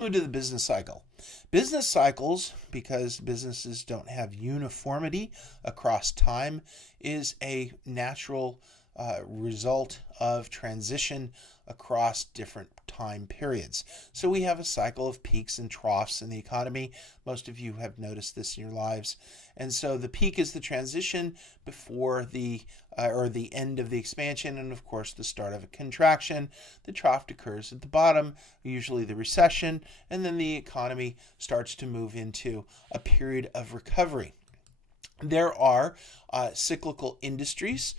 To the business cycle. Business cycles, because businesses don't have uniformity across time, is a natural result of transition across different time periods. So we have a cycle of peaks and troughs in the economy. Most of you have noticed this in your lives. And so the peak is the transition before the or the end of the expansion, and of course the start of a contraction. The trough occurs at the bottom, usually the recession, and then the economy starts to move into a period of recovery. There are cyclical industries.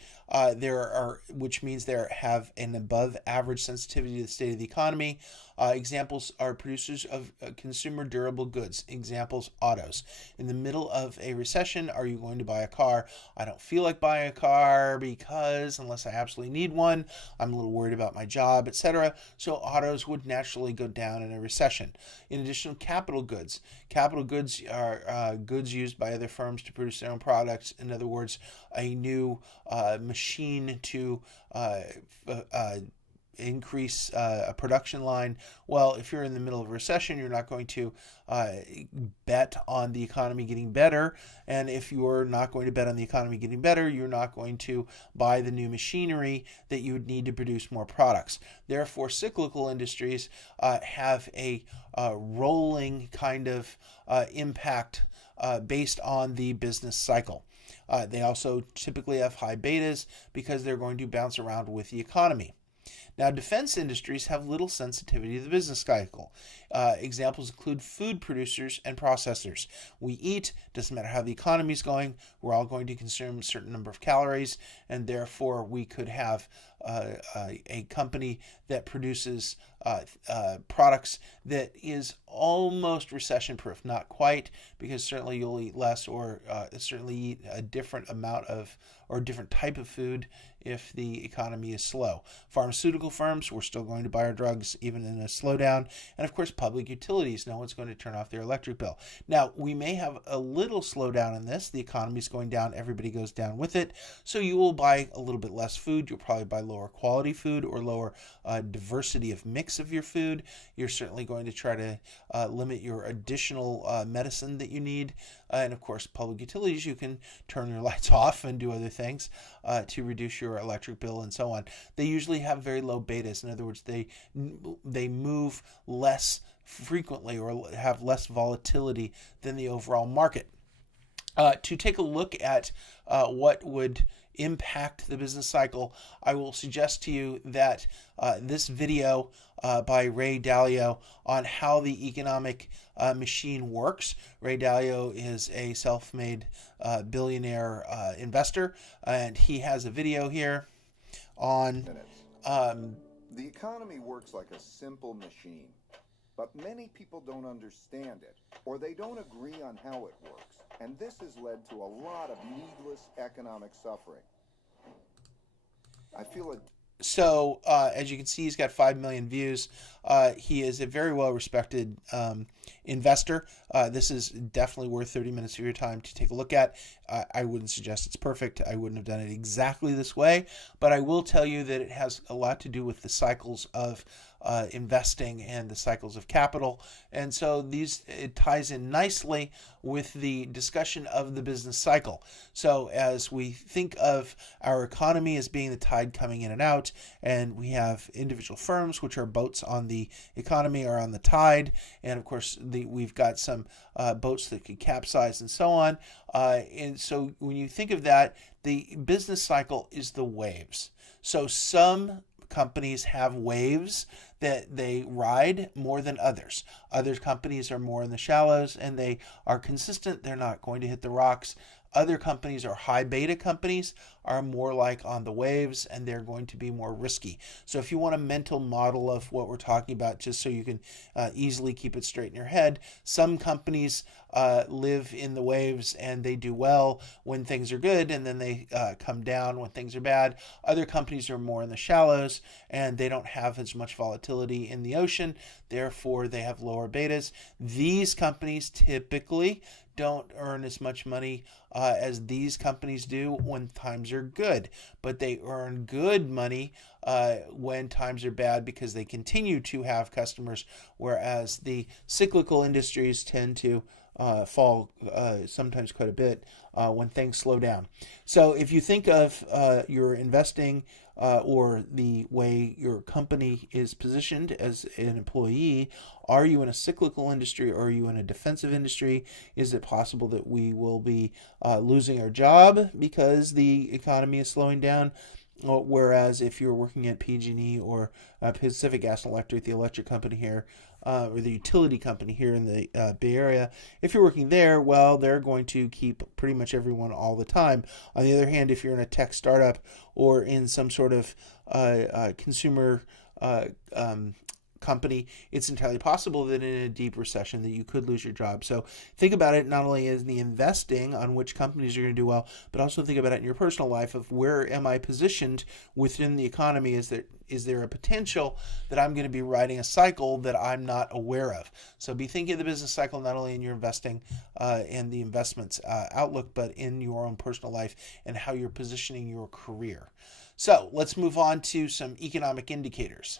Which means they have an above average sensitivity to the state of the economy. Examples are producers of consumer durable goods. Examples, autos. In the middle of a recession, are you going to buy a car? I don't feel like buying a car because, unless I absolutely need one, I'm a little worried about my job, etc. So autos would naturally go down in a recession. In addition, capital goods. Capital goods are goods used by other firms to produce their own products. In other words, a new machine to increase a production line. Well, if you're in the middle of a recession, you're not going to bet on the economy getting better. And if you're not going to bet on the economy getting better, you're not going to buy the new machinery that you would need to produce more products. Therefore, cyclical industries have a rolling kind of impact based on the business cycle. They also typically have high betas because they're going to bounce around with the economy. Now, defense industries have little sensitivity to the business cycle. Examples include food producers and processors. We eat, doesn't matter how the economy is going, we're all going to consume a certain number of calories, and therefore we could have a company that produces products that is almost recession proof. Not quite, because certainly you'll eat less or certainly eat a different amount of or a different type of food if the economy is slow. Pharmaceutical firms, we're still going to buy our drugs even in a slowdown. And of course, public utilities, no one's going to turn off their electric bill. Now, we may have a little slowdown in this. The economy is going down, everybody goes down with it. So you will buy a little bit less food. You'll probably buy lower quality food or lower diversity of mix of your food. You're certainly going to try to limit your additional medicine that you need. And of course, public utilities, you can turn your lights off and do other things to reduce your electric bill and so on. They usually have very low betas. In other words, they move less frequently or have less volatility than the overall market. To take a look at what would impact the business cycle, I will suggest to you that this video by Ray Dalio on how the economic machine works. Ray Dalio is a self-made billionaire investor, and he has a video here on the economy works like a simple machine, but many people don't understand it, or they don't agree on how it works, and this has led to a lot of needless economic suffering. I feel it. So, as you can see, he's got 5 million views. He is a very well-respected investor. This is definitely worth 30 minutes of your time to take a look at. I wouldn't suggest it's perfect. I wouldn't have done it exactly this way, but I will tell you that it has a lot to do with the cycles of investing and the cycles of capital. And so it ties in nicely with the discussion of the business cycle. So as we think of our economy as being the tide coming in and out, and we have individual firms, which are boats on the economy or on the tide, and of course we've got some boats that could capsize and so on. And so when you think of that, the business cycle is the waves. So some companies have waves that they ride more than others. Other companies are more in the shallows and they are consistent. They're not going to hit the rocks. Other companies are high beta companies, are more like on the waves, and they're going to be more risky. So if you want a mental model of what we're talking about, just so you can easily keep it straight in your head, some companies live in the waves and they do well when things are good, and then they come down when things are bad. Other companies are more in the shallows and they don't have as much volatility in the ocean, therefore they have lower betas. These companies typically don't earn as much money as these companies do when times are good, but they earn good money when times are bad because they continue to have customers, whereas the cyclical industries tend to fall sometimes quite a bit when things slow down. So if you think of your investing or the way your company is positioned as an employee, are you in a cyclical industry or are you in a defensive industry? Is it possible that we will be losing our job because the economy is slowing down? Whereas if you're working at PG&E or Pacific Gas and Electric, the electric company here, or the utility company here in the Bay Area, if you're working there, well, they're going to keep pretty much everyone all the time. On the other hand, if you're in a tech startup or in some sort of consumer company, it's entirely possible that in a deep recession that you could lose your job. So think about it not only as the investing on which companies are going to do well, but also think about it in your personal life of where am I positioned within the economy? Is there a potential that I'm going to be riding a cycle that I'm not aware of? So be thinking of the business cycle not only in your investing and the investments outlook, but in your own personal life and how you're positioning your career. So let's move on to some economic indicators.